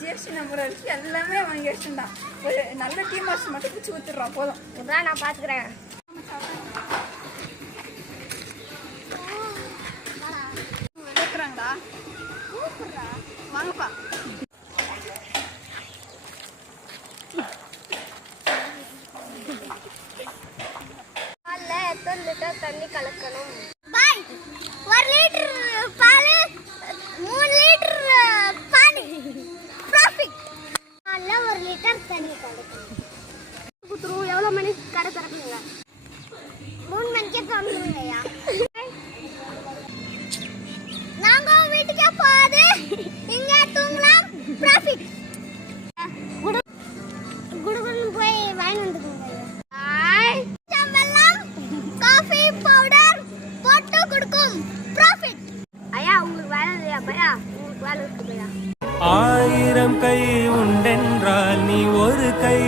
GST number வரைக்கும் எல்லாமே வாங்கி வச்சுட்டா. ஒரு நல்ல டீ மாஸ்டர் மட்டும் பிடிச்சி ஊத்துறான் போதும். இதான் நான் பாத்துக்கிறேன். கேட்குறாங்கடா வாங்கப்பா. பால்ல எத்தனை லிட்டர் தண்ணி கலக்கணும்? பாய் 1 லிட்டர் பால் 3 லிட்டர் பால் ப்ராஃபிட். பால்ல 1 லிட்டர் தண்ணி கலக்கணும். குத்துரு எவ்வளவு மணி கடை திறக்குங்க? 3 மணிக்கே திறந்துருங்கய்யா. நாங்க வீட்டுக்கு போகாது இங்க தூங்கலாம். ப்ராஃபிட் குடுகுடுன்னு போய் வாங்கி வந்துக்கோங்க. காஃபி பவுடர் போட்டு கொடுக்கும். ப்ராஃபிட். ஐயா உங்களுக்கு வேலை இல்லையா பையா? உங்களுக்கு வேலை இருக்கு பையா. 1000 கை உண்டென்றால் நீ ஒரு கை